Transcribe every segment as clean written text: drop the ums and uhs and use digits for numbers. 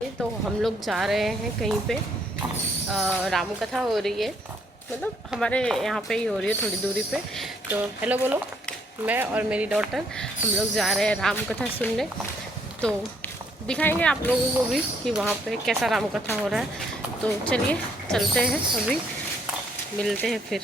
तो हम लोग जा रहे हैं कहीं पे, राम कथा हो रही है, मतलब हमारे यहाँ पे ही हो रही है थोड़ी दूरी पे। तो हेलो बोलो, मैं और मेरी डॉटर हम लोग जा रहे हैं राम कथा सुनने। तो दिखाएंगे आप लोगों को भी कि वहाँ पे कैसा राम कथा हो रहा है। तो चलिए चलते हैं, अभी मिलते हैं फिर।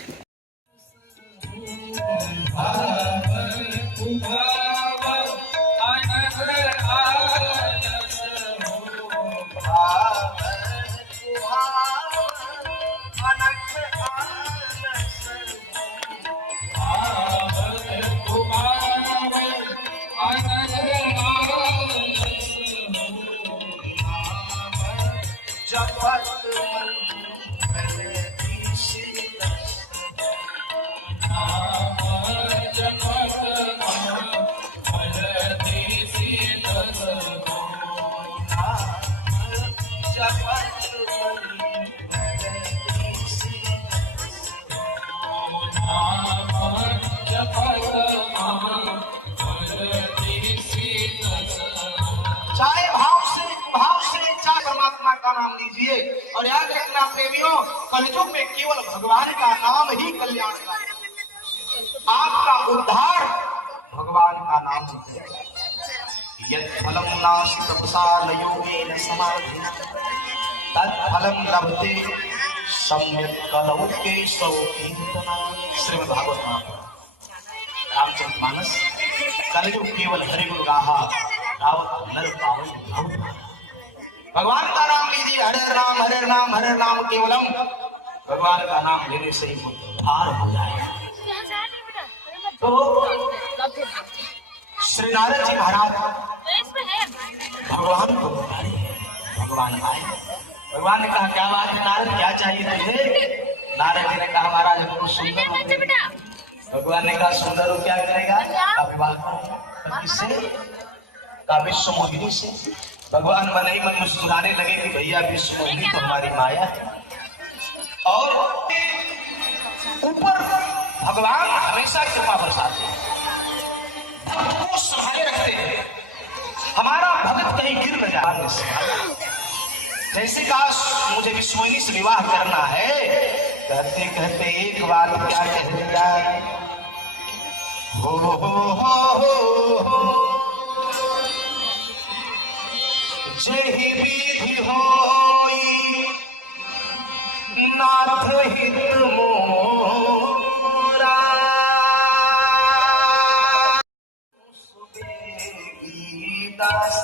चाहे भाव से चाहे परमात्मा का नाम लीजिए। और याद रखना प्रेमियों, कलयुग में केवल भगवान का नाम ही कल्याण का, आपका उद्धार भगवान का नाम से। यत् फलम नास्ति तपसा न योगेन समाधिना तत्फलम लभते सम्यक् कलौ केशव कीर्तना। श्रीमद् भागवत महापुराण रामचरितमानस। कलयुग केवल हरि गुण गाहा रावत नर पावन। भगवान का नाम लीजिए, हरे नाम केवलम। भगवान का नाम लेने से ही उद्धार हो जाएगा। तो श्री नारद जी महाराज भगवान को बुलाए, भगवान आए। भगवान ने कहा क्या बात है नारद, क्या चाहिए तुझे? नारद जी ने कहा महाराज हमको सुंदर रूप दे। भगवान ने कहा सुंदर रूप क्या करेगा? विवाह करेगा। किससे? का विश्व मोहिनी से। भगवान मन ही मन मुस्कुराने लगे कि भैया विश्व मोहिनी तो हमारी माया है। और ऊपर भगवान हमेशा कृपा बरसाते हैं, भक्त को संभाले रखते हैं। हमारा भक्त कहीं गिर न जाए। जैसे कहा मुझे विश्व मोहिनी से विवाह करना है, कहते कहते एक बार क्या कह दिया, हो जेहि विधि होई नाथ हित मोरा, दास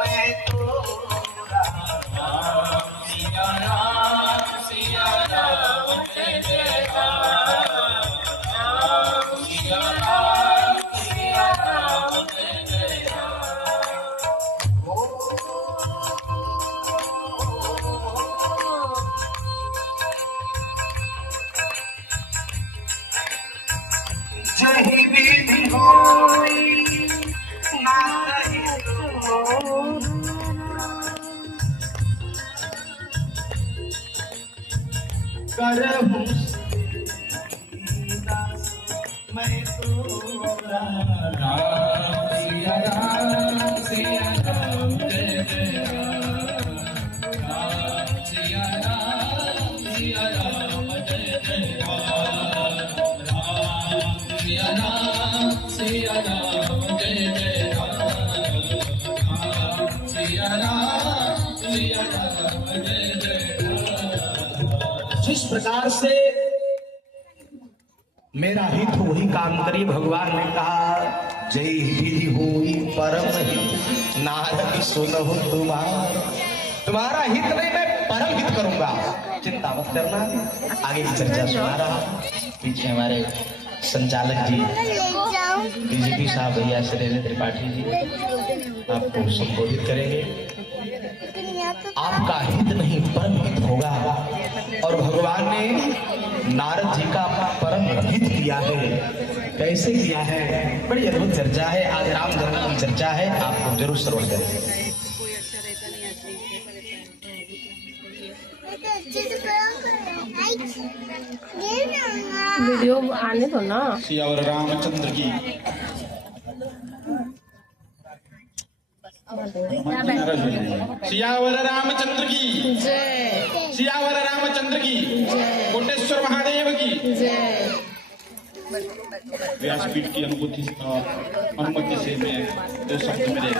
मैं तोरा। सिया राम सिया राम जय जय राम, सिया राम सिया राम जय जय राम। जही विधि होई नाथ हित करहूं दास मैं तोरा। राम सिया राम जय जय राम, राम सिया राम जय जय राम, राम सिया राम जय जय राम, राम सिया राम जय जय राम। जिस प्रकार से मेरा हित हो वही काम करिए। भगवान ने कहा जय विधि होई परम हित, नारद सुनहु तुम्हारा हित नहीं, मैं परम हित करूंगा, चिंता मत करना। आगे की चर्चा सुना रहा। पीछे हमारे संचालक जी बीजेपी साहब भैया शैलेंद्र त्रिपाठी जी आपको संबोधित करेंगे। आपका हित नहीं परम हित होगा। और भगवान ने नारद जी का परम हित किया है। कैसे किया है? बड़ी अद्भुत चर्चा है। आज राम जन्म की चर्चा है, आपको जरूर श्रवण करेंगे। वीडियो आने दो ना। सियावर रामचंद्र की। हनुमान जी नाराज हो जाएंगे। सियावर रामचंद्र की जय। सियावर रामचंद्र की जय। कोटेश्वर महादेव की जय। व्यासपीठ की अनुमति से मैं 2 शब्द मेरे लिख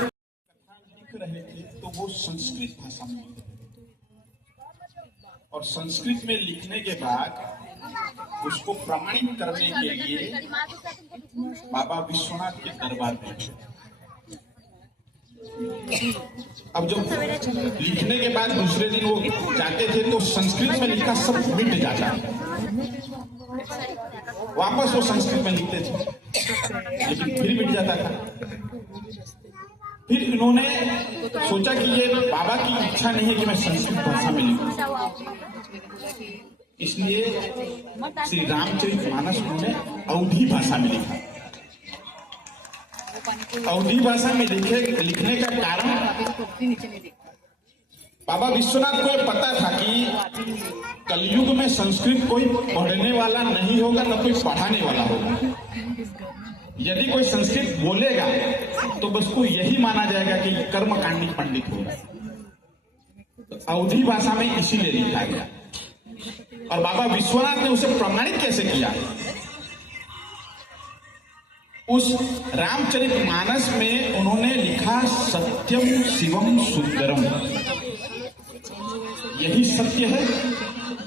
रहे थे तो वो संस्कृत भाषा में, और संस्कृत में लिखने के बाद उसको प्रमाणित करने के लिए बाबा विश्वनाथ के दरबार में, अब जब लिखने के बाद दूसरे दिन वो जाते थे तो संस्कृत में लिखा सब मिट जाता, वापस वो संस्कृत में लिखते थे लेकिन फिर मिट जाता था। फिर इन्होंने सोचा कि ये बाबा की इच्छा नहीं है कि मैं संस्कृत भाषा में लिखूं, इसलिए श्री रामचरितमानस उन्होंने अवधी भाषा में लिखा। अवधी भाषा में लिखने का कारण बाबा विश्वनाथ को यह पता था कि कलयुग में संस्कृत कोई पढ़ने वाला नहीं होगा न कोई पढ़ाने वाला होगा। यदि कोई संस्कृत बोलेगा तो बस को यही माना जाएगा कि कर्मकांडी पंडित होगा। तो अवधी भाषा में इसीलिए लिखा गया, और बाबा विश्वनाथ ने उसे प्रमाणित कैसे किया? उस रामचरितमानस में उन्होंने लिखा सत्यम शिवम सुंदरम, यही सत्य है,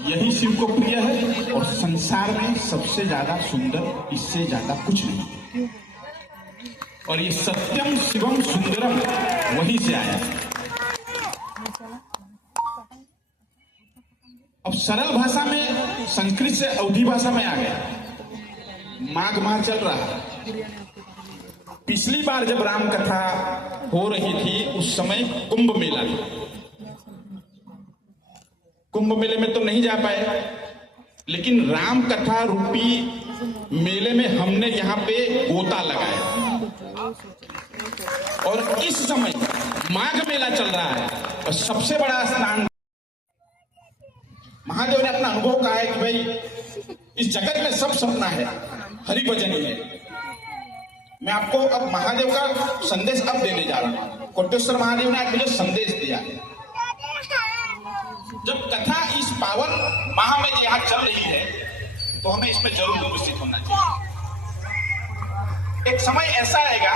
यही शिव को प्रिय है, और संसार में सबसे ज्यादा सुंदर इससे ज्यादा कुछ नहीं। और ये सत्यम शिवम सुंदरम वहीं से आया। अब सरल भाषा में संस्कृत से अवधी भाषा में आ गया। माघ माह चल रहा है। पिछली बार जब राम कथा हो रही थी उस समय कुंभ मेला था। कुंभ मेले में तो नहीं जा पाए, लेकिन राम कथा रूपी मेले में हमने यहाँ पे गोता लगाया, और इस समय माघ मेला चल रहा है और सबसे बड़ा स्नान महादेव ने अपना अनुभव कहा है कि भाई इस जगत में सब सपना है, हरि भजन ही है। मैं आपको अब महादेव का संदेश अब देने जा रहा हूं। कोटेश्वर महादेव ने आज मुझे संदेश दिया। जब कथा इस पावन माह में यहाँ चल रही है तो हमें इसमें जरूर उपस्थित होना चाहिए। एक समय ऐसा आएगा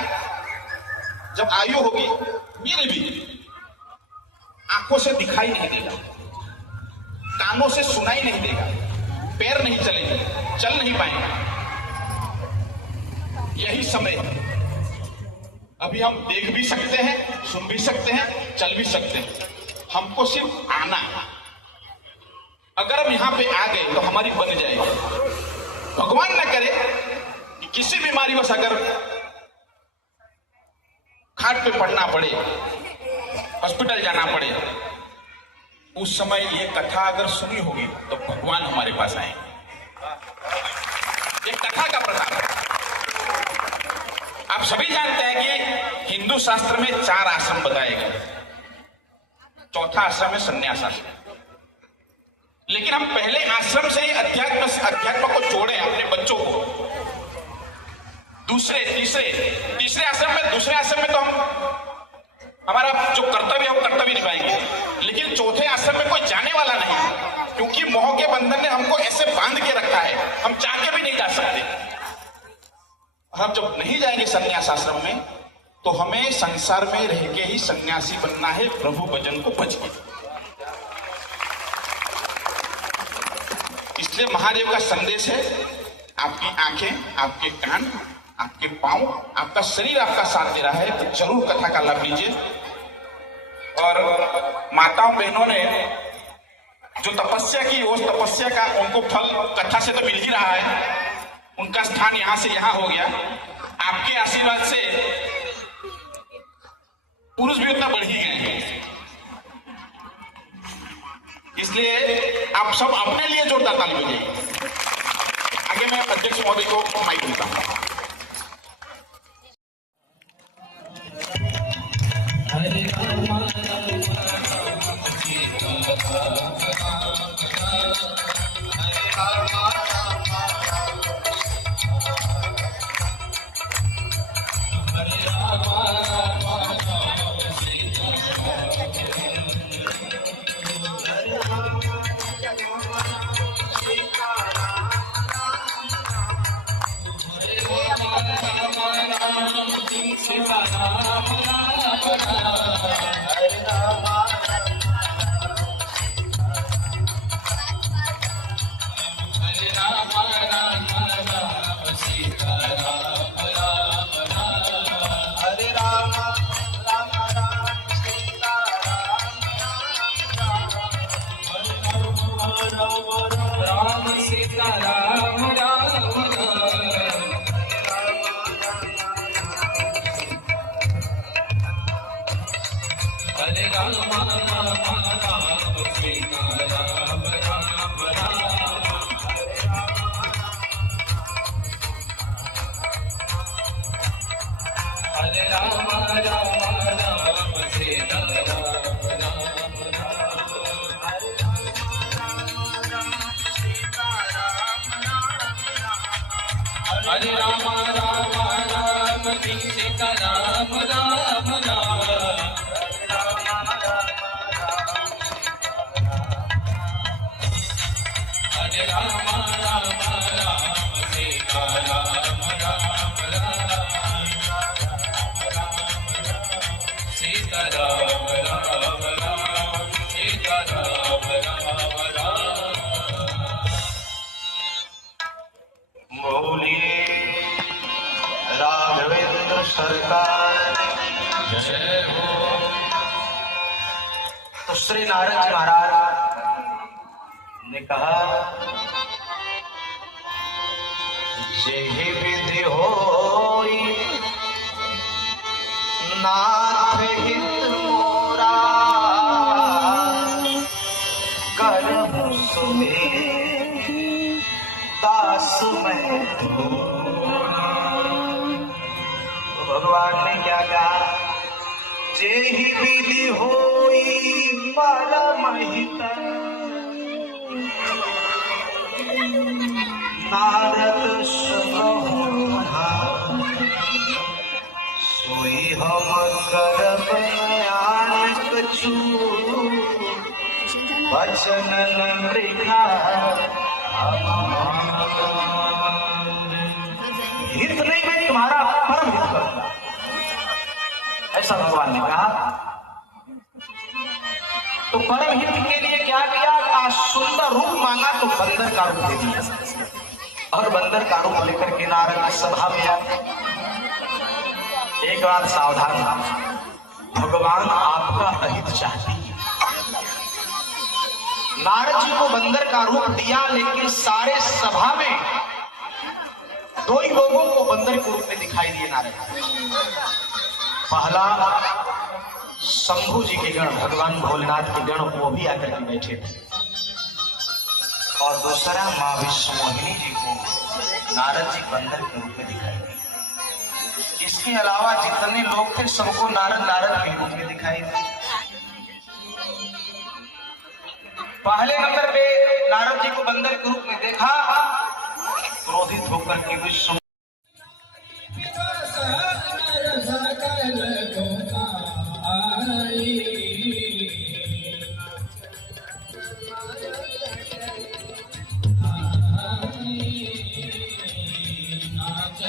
जब आयु होगी, मेरे भी आंखों से दिखाई नहीं देगा, कानों से सुनाई नहीं देगा, पैर नहीं चलेंगे, चल नहीं पाएंगे। यही समय अभी हम देख भी सकते हैं, सुन भी सकते हैं, चल भी सकते हैं। हमको सिर्फ आना है। अगर हम यहां पे आ गए तो हमारी बन जाएगी। भगवान न करे कि किसी बीमारी बस अगर खाट पे पड़ना पड़े, हॉस्पिटल जाना पड़े, उस समय ये कथा अगर सुनी होगी तो भगवान हमारे पास आएंगे। ये कथा का प्रताप है। आप सभी जानते हैं कि हिंदू शास्त्र में 4 आश्रम बताए गए। चौथा आश्रम है संन्यास आश्रम। लेकिन हम पहले आश्रम से ही अध्यात्म को जोड़े अपने बच्चों को। दूसरे तीसरे आश्रम में तो हमारा जो कर्तव्य है वो कर्तव्य निभाएंगे। लेकिन चौथे आश्रम में कोई जाने वाला नहीं, क्योंकि मोह के बंधन ने हमको ऐसे बांध के रखा है, हम चाह के भी नहीं जा सकते। हम जब नहीं जाएंगे संन्यास आश्रम में तो हमें संसार में रह के ही सन्यासी बनना है, प्रभु भजन को भज के। इसलिए महादेव का संदेश है, आपकी आंखें, आपके कान, आपके पांव, आपका शरीर आपका साथ दे रहा है तो जरूर कथा का लाभ लीजिए। और माताओं बहनों ने जो तपस्या की, उस तपस्या का उनको फल कथा से तो मिल ही रहा है। उनका स्थान यहां से यहां हो गया। आपके आशीर्वाद से पुरुष भी उतना बढ़ ही गए हैं। इसलिए आप सब अपने लिए जोरदार ताली बजाइए। आगे मैं अध्यक्ष महोदय को माइक देता हूं। सीताराम राम हरे राम राम राम सीताराम राम राम हरे राम राम राम सीताराम राम हरे राम राम राम सीताराम राम राम हरे राम राम राम सीताराम राम राम सीताराम राम राम सीताराम राम राम बोलिए राघवेंद्र सरकार जय हो तो श्री नारद जी महाराज ने कहा जेहि विधि होई नाथ हित मोरा करहु सुमेधि दास मैं भगवान ने क्या कहा जेहि विधि होई परम हित नारद सुनहु सोई हम करब नयान कछु वचन मृगा हित नहीं मैं तुम्हारा परम हित करूंगा ऐसा भगवान ने कहा। तो परम हित के लिए क्या किया? आज सुंदर रूप मांगा तो बंदर का रूप दे दिया और बंदर का रूप लेकर के नारद की सभा में आए। एक बात सावधान, भगवान आपका अहित चाहती है। नारद जी को बंदर का रूप दिया, लेकिन सारे सभा में दो ही लोगों को बंदर के रूप में दिखाई दिए नारद। पहला शंभू जी के गण, भगवान भोलेनाथ के गण, वो भी आकर के बैठे थे। और दूसरा माँ विश्वमोहिनी जी को नारद जी बंदर के रूप में दिखाई दिए। इसके अलावा जितने लोग थे सबको नारद नारद के रूप में दिखाई दिए। पहले नंबर पे नारद जी को बंदर के रूप में देखा, क्रोधित होकर के विश्व नाच